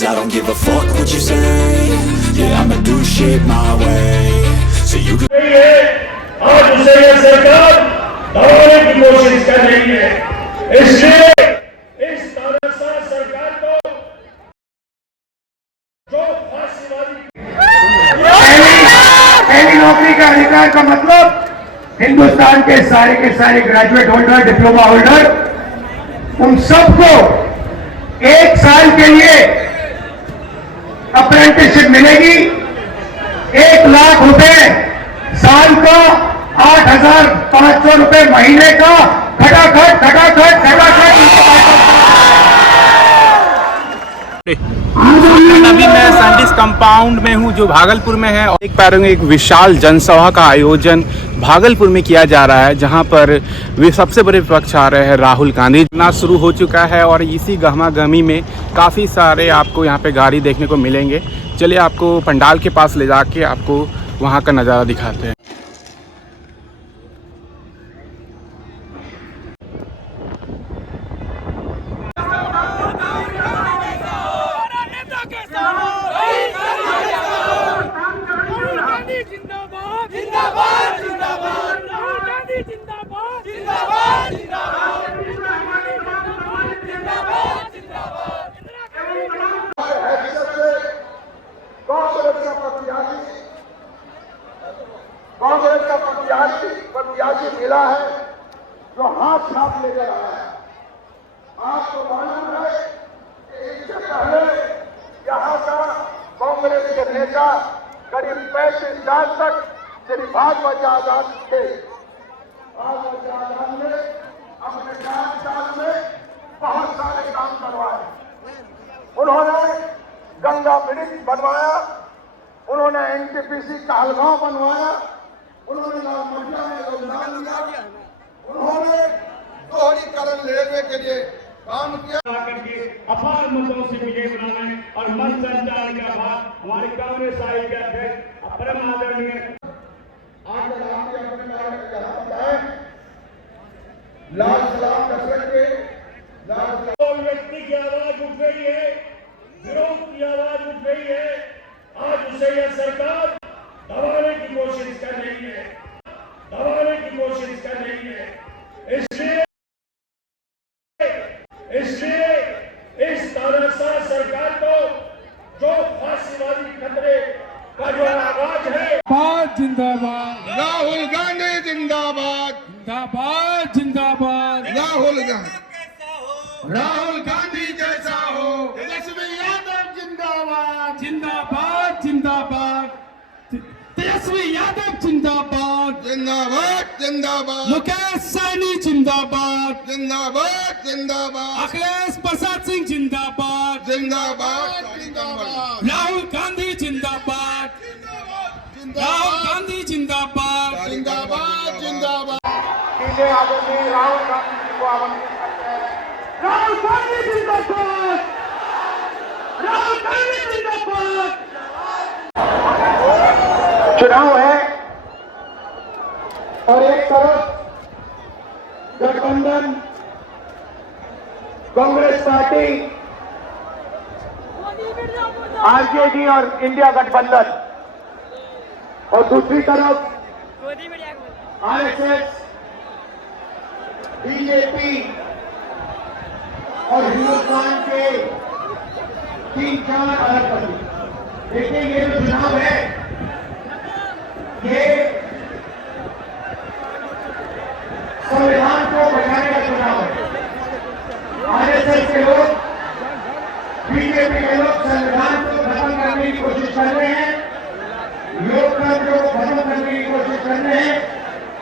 Cause I don't give a fuck what you say. Yeah, I'ma do shit my way. So you can आज उसे यह सरकार दबाने की कोशिश कर रही है। इसलिए इस तानाशाह सरकार को जो फांसीवादी पहली नौकरी का अधिकार का मतलब हिंदुस्तान के सारे ग्रेजुएट होल्डर, डिप्लोमा होल्डर, उन सबको 1 साल के लिए अप्रेंटिसशिप मिलेगी। 1 लाख रुपए साल का, 8,500 रुपए महीने का, खटाखट। अभी मैं सैंडिस कंपाउंड में हूँ जो भागलपुर में है, और देख पा रहे हैं एक विशाल जनसभा का आयोजन भागलपुर में किया जा रहा है, जहाँ पर वे सबसे बड़े विपक्ष आ रहे हैं राहुल गांधी। ना शुरू हो चुका है और इसी गहमा-गहमी में काफ़ी सारे आपको यहाँ पे गाड़ी देखने को मिलेंगे। चलिए आपको पंडाल के पास ले जाके आपको वहाँ का नज़ारा दिखाते हैं। कांग्रेस का प्रत्याशी मिला है जो हाथ छाप लेकर आया है। आपको मालूम है कि इससे पहले यहाँ का कांग्रेस के नेता करीब 35 साल तक श्री भागवत आजाद थे। भागवत आजाद ने अपने 4 साल में बहुत सारे काम करवाए। उन्होंने गंगा ब्रिज बनवाया, उन्होंने एनटीपीसी कहलगांव बनवाया, उन्होंने लालमटिया में योगदान दिया, उन्होंने दोहरीकरण रेलवे के लिए काम किया। करके अपार मतों से विजय बनाने और मन संचालन का भाग हमारे कांग्रेस आई के अध्यक्ष परम आदरणीय आज अपने बारे में जहां बताए लाल सलाम कसरत के लाल व्यक्ति की आवाज उठ रही है, विरोध की आवाज उठ रही है। आज उसे यह सरकार दबाने की कोशिश कर रही है, इसलिए इस तानाशाह सरकार को जो फांसीवादी खतरे का जो आवाज है, जिंदाबाद, राहुल गांधी जिंदाबाद, जिंदाबाद, राहुल गांधी जैसा हो, तेजस्वी यादव जिंदाबाद, तेजस्वी यादव जिंदाबाद, मुकेश सहनी जिंदाबाद, अखिलेश प्रसाद सिंह जिंदाबाद, राहुल गांधी जिंदाबाद, पीले आदमी राहुल गांधी जी को आमंत्रित करते हैं। राहुल गांधी जिंदाबाद, चुनाव है और एक तरफ गठबंधन कांग्रेस पार्टी, आरजेडी और इंडिया गठबंधन, और दूसरी तरफ आरएसएस, बीजेपी और हिंदुस्तान के 3-4 अलग पार्टी। देखिए ये जो चुनाव है ये संविधान को बचाने का चुनाव है। आरएसएस के लोग, बीजेपी के लोग संविधान को खत्म करने की कोशिश कर रहे हैं, लोकतंत्र को खत्म करने की कोशिश कर रहे हैं,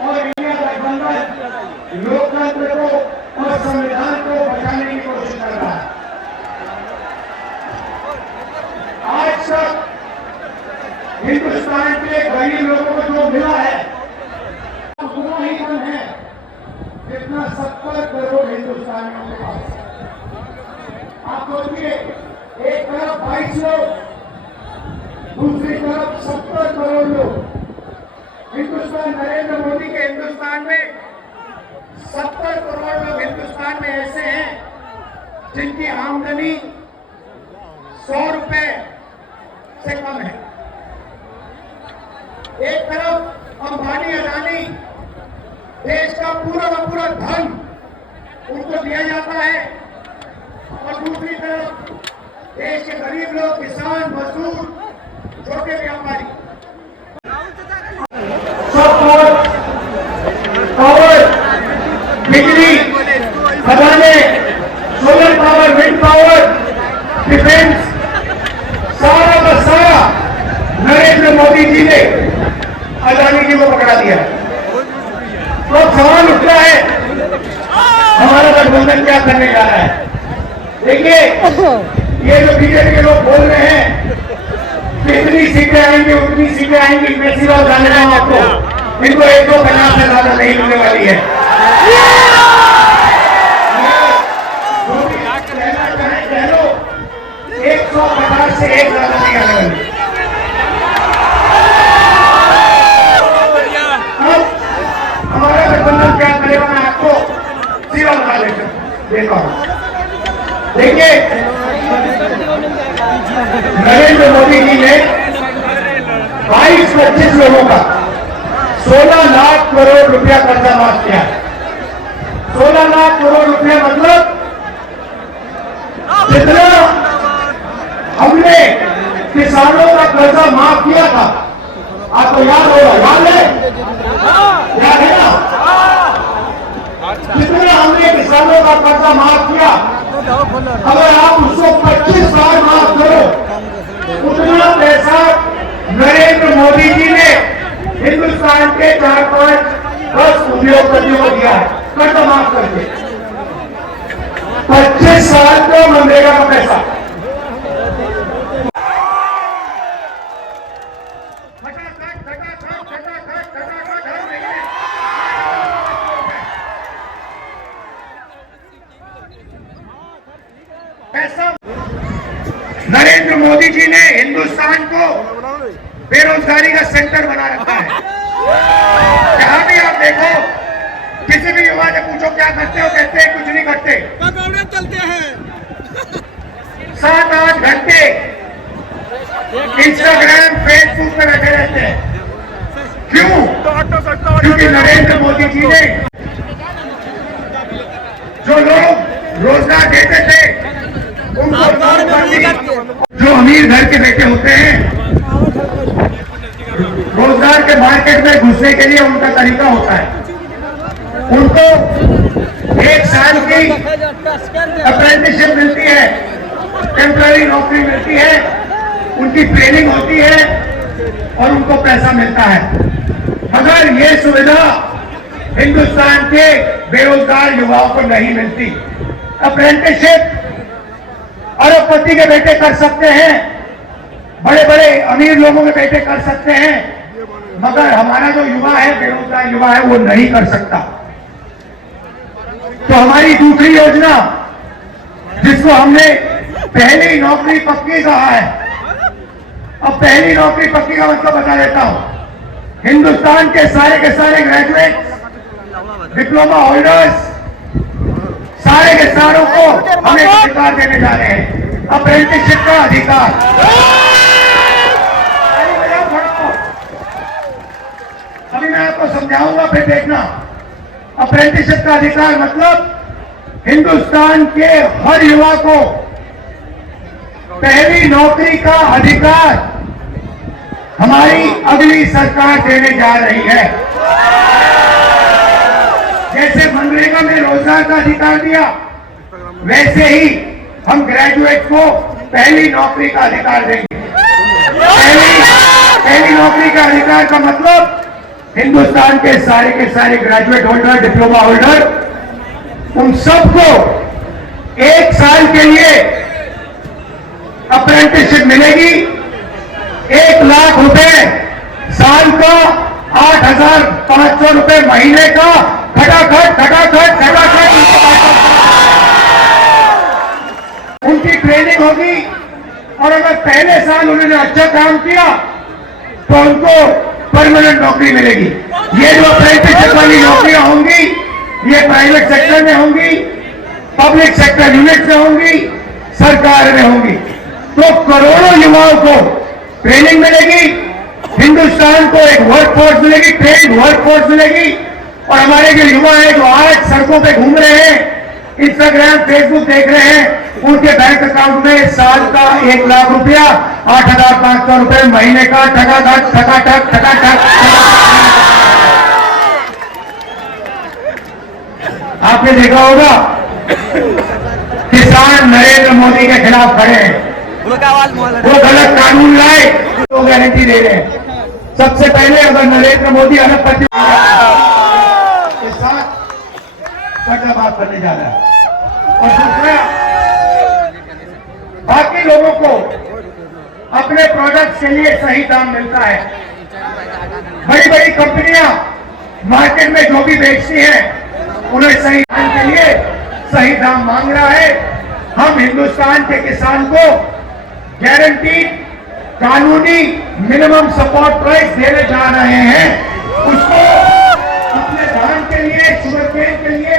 और इंडिया गठबंधन लोकतंत्र को और संविधान को बचाने की कोशिश कर रहा है। आज तक हिंदुस्तान के गरीब लोगों को जो मिला है उतना ही कम है जितना 70 करोड़ हिंदुस्तानियों के पास। आप सोचिए, एक तरफ 22 लोग, दूसरी तरफ 70 करोड़ लोग। हिंदुस्तान, नरेंद्र मोदी के हिंदुस्तान में 70 करोड़ लोग हिंदुस्तान में ऐसे हैं जिनकी आमदनी 100 रुपए से कम है। एक तरफ अंबानी अडानी देश का पूरा का पूरा धन उनको दिया जाता है और दूसरी तरफ देश के गरीब लोग, किसान, मजदूर, छोटे व्यापारी सब पावर, बिजली, खदाने, solar power, wind power, defence, सारा का सारा नरेंद्र मोदी जी ने अडानी जी को पकड़ा दिया है। तो अब सवाल उठता है हमारा गठबंधन क्या करने जा रहा है। देखिए, ये जो बीजेपी के लोग बोल रहे हैं कितनी सीटें आएंगी उतनी सीटें आएंगी, मैं सीधा जान रहा हूं आपको, इनको 150 से ज्यादा नहीं मिलने वाली है। जो भी कहना चाहे कह लो, 150 से एक ज्यादा नहीं आने वाली। अब हमारा गठबंधन क्या करेगा, मैं आपको सीधा बता देता हूं। देखिए, नरेंद्र मोदी जी ने 22-25 लोगों का 16 लाख करोड़ रुपया कर्जा माफ किया। 16 लाख करोड़ रुपया मतलब जितना हमने किसानों का कर्जा माफ किया था, आपको याद होगा, याद है ना? जितना हमने किसानों का कर्जा माफ किया, अगर आप उसको 25 बार माफ करो, उतना पैसा नरेंद्र मोदी जी ने हिंदुस्तान के 4-5-10 उद्योगपतियों को दिया है कर्जा माफ करके। 25 साल को मनरेगा का पैसा नरेंद्र मोदी जी ने हिंदुस्तान को बेरोजगारी का सेंटर बना रखा है। जहां भी आप देखो, किसी भी युवा से पूछो क्या करते हो, कहते हैं कुछ नहीं करते, पकौड़े चलते हैं। 7-8 घंटे इंस्टाग्राम, फेसबुक पे बैठे रहते हैं। क्यों? क्योंकि नरेंद्र मोदी जी ने जो लोग रोजगार देते थे उनको, जो अमीर घर के बेटे होते हैं, रोजगार के मार्केट में घुसने के लिए उनका तरीका होता है, उनको 1 साल की अप्रेंटिसशिप मिलती है, टेम्पररी नौकरी मिलती है, उनकी ट्रेनिंग होती है और उनको पैसा मिलता है। मगर ये सुविधा हिंदुस्तान के बेरोजगार युवाओं को नहीं मिलती। अप्रेंटिसशिप अरबपति के बेटे कर सकते हैं, बड़े बड़े अमीर लोगों के बेटे कर सकते हैं, मगर हमारा जो युवा है, बेरोजगार युवा है, वो नहीं कर सकता। तो हमारी दूसरी योजना, जिसको हमने पहली नौकरी पक्की कहा है, अब पहली नौकरी पक्की का मतलब बता देता हूं। हिंदुस्तान के सारे ग्रेजुएट, डिप्लोमा होल्डर्स, सारे के सारों को हम एक अधिकार देने जा रहे हैं, अप्रेंटिसशिप का अधिकार। अभी मैं आपको समझाऊंगा, फिर देखना। अप्रेंटिसशिप का अधिकार मतलब हिंदुस्तान के हर युवा को पहली नौकरी का अधिकार हमारी अगली सरकार देने जा रही है। जैसे मनरेगा में रोजगार का अधिकार दिया, वैसे ही हम ग्रेजुएट को पहली नौकरी का अधिकार देंगे। पहली नौकरी का अधिकार का मतलब हिंदुस्तान के सारे ग्रेजुएट होल्डर, डिप्लोमा होल्डर, उन सबको 1 साल के लिए अप्रेंटिसशिप मिलेगी। 1 लाख रुपए साल का, 8,500 रुपए महीने का, खटाखट उनकी ट्रेनिंग होगी। और अगर पहले साल उन्होंने अच्छा काम किया तो उनको परमानेंट नौकरी मिलेगी। ये जो अप्रेंटिसशिप वाली नौकरियां होंगी, ये प्राइवेट सेक्टर में होंगी, पब्लिक सेक्टर यूनिट में होंगी, सरकार में होंगी। तो करोड़ों युवाओं को ट्रेनिंग मिलेगी, हिंदुस्तान को एक वर्कफोर्स मिलेगी, ट्रेंड वर्कफोर्स मिलेगी। और हमारे जो युवा हैं जो आज सड़कों पे घूम रहे हैं, इंस्टाग्राम फेसबुक देख रहे हैं, उनके बैंक अकाउंट में साल का 1 लाख रुपया, 8,500 रुपए महीने का ठगाठक ठगाठक ठगाठक। आपने देखा होगा किसान नरेंद्र मोदी के खिलाफ खड़े हैं, वो गलत कानून लाए तो गारंटी दे रहे हैं। सबसे पहले अगर नरेंद्र मोदी अरबपति के साथ बात करने जा रहा है, और दूसरा बाकी लोगों को अपने प्रोडक्ट्स के लिए सही दाम मिलता है। बड़ी बड़ी कंपनियां मार्केट में जो भी बेचती हैं उन्हें सही दाम के लिए सही दाम मांग रहा है। हम हिंदुस्तान के किसान को गारंटीड कानूनी मिनिमम सपोर्ट प्राइस देने जा रहे हैं। उसको अपने धान के लिए, शुगर केन के लिए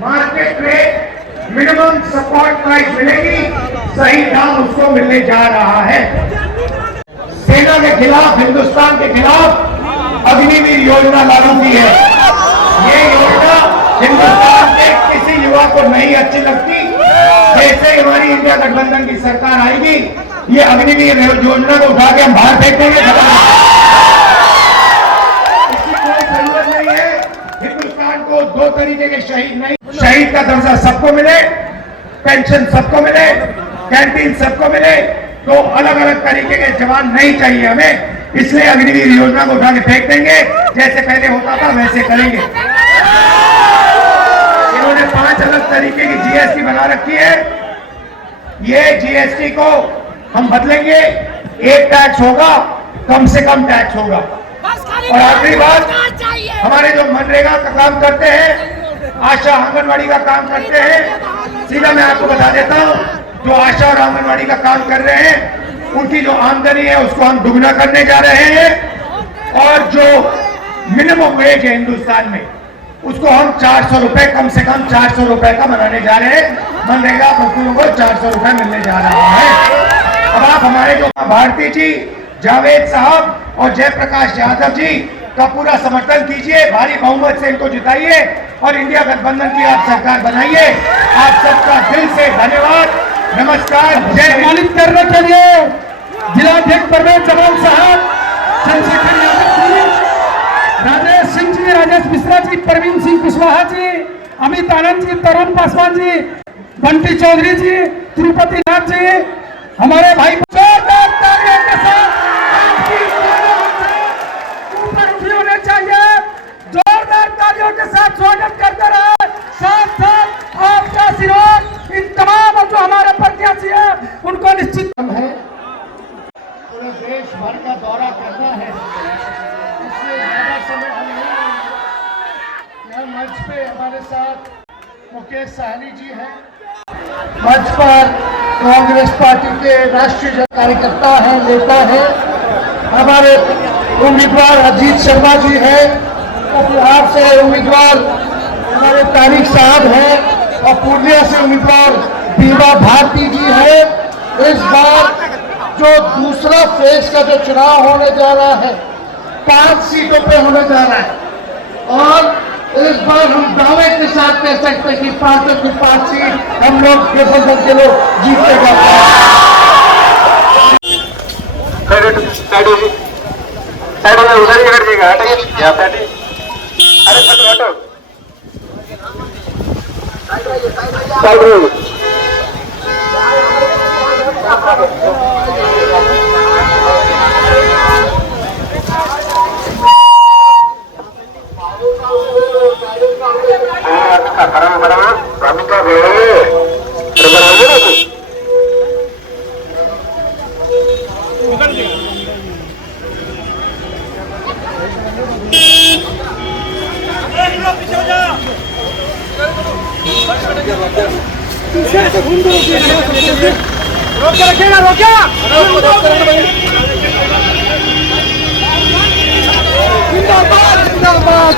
मार्केट में मिनिमम सपोर्ट प्राइस मिलेगी, सही दाम उसको मिलने जा रहा है। सेना के खिलाफ, हिंदुस्तान के खिलाफ अग्निवीर योजना लागू की है। ये योजना हिंदुस्तान के किसी युवा को नहीं अच्छी लगती। जैसे हमारी इंडिया गठबंधन की सरकार आएगी, ये अग्निवीर योजना को उठा के हम बाहर फेंक देंगे। इसकी कोई जरूरत नहीं है। हिंदुस्तान को 2 तरीके के शहीद नहीं, शहीद का दर्जा सबको मिले, पेंशन सबको मिले, कैंटीन सबको मिले, तो अलग अलग तरीके के जवान नहीं चाहिए हमें। इसलिए अग्निवीर योजना को उठा के फेंक देंगे, जैसे पहले होता था वैसे करेंगे। इन्होंने 5 अलग तरीके की जीएसटी बना रखी है। ये जीएसटी को हम बदलेंगे। एक टैक्स होगा, कम से कम टैक्स होगा। और आखिरी बात, हमारे जो मनरेगा का काम करते हैं, आशा आंगनवाड़ी का काम करते हैं, सीधा मैं आपको बता देता हूं, जो आशा और आंगनवाड़ी का काम कर रहे हैं उनकी जो आमदनी है उसको हम दुगना करने जा रहे हैं। और जो मिनिमम वेज है हिंदुस्तान में, उसको हम 400 रुपए, कम से कम 400 रुपए का बनाने जा रहे हैं। मनरेगा मजदूरों को 400 रुपए मिलने जा रहा है। अब आप हमारे जो भारती जी, जावेद साहब और जयप्रकाश यादव जी का पूरा समर्थन कीजिए, भारी बहुमत से इनको जिताइए और इंडिया गठबंधन की आप सरकार बनाइए। आप सबका दिल से धन्यवाद, नमस्कार, जय हिंद। सम्मानित करने के लिए जिलाध्यक्ष परवेज जमाल साहब, चंद्रशेखर यादव जी, राजेश सिंह जी, राजेश मिश्रा जी, प्रवीण सिंह कुशवाहा जी, अमित आनंद जी, तरुण पासवान जी, बंटी चौधरी जी, तिरुपति नाथ जी, हमारे भाई जोरदार तालियों के साथ आपकी ऊपर उठी होने चाहिए। जोरदार तालियों के साथ स्वागत करते रहे। साथ साथ आपका आशीर्वाद इन तमाम जो हमारे प्रत्याशी है उनको निश्चित है। पूरे देश भर का दौरा करना है, इसलिए ज्यादा समय हम नहीं लेंगे। यहाँ मंच पे हमारे साथ मुकेश सहनी जी हैं, मंच पर कांग्रेस पार्टी के राष्ट्रीय कार्यकर्ता हैं, नेता हैं, हमारे उम्मीदवार अजीत शर्मा जी हैं, और बिहार से उम्मीदवार हमारे तारिक साहब हैं, और पूर्णिया से उम्मीदवार बीमा भारती जी हैं। इस बार जो दूसरा फेज का जो चुनाव होने जा रहा है, 5 सीटों पे होने जा रहा है, और इस बार हम दावे के साथ कह सकते हैं कि 5 की 5 सीट हम लोग गठबंधन के लोग जीतेगा। साइड में उधर ही कर देगा, हटाइए या बैठे। अरे हटो हटो, साइड में जिंदाबाद जिंदाबाद।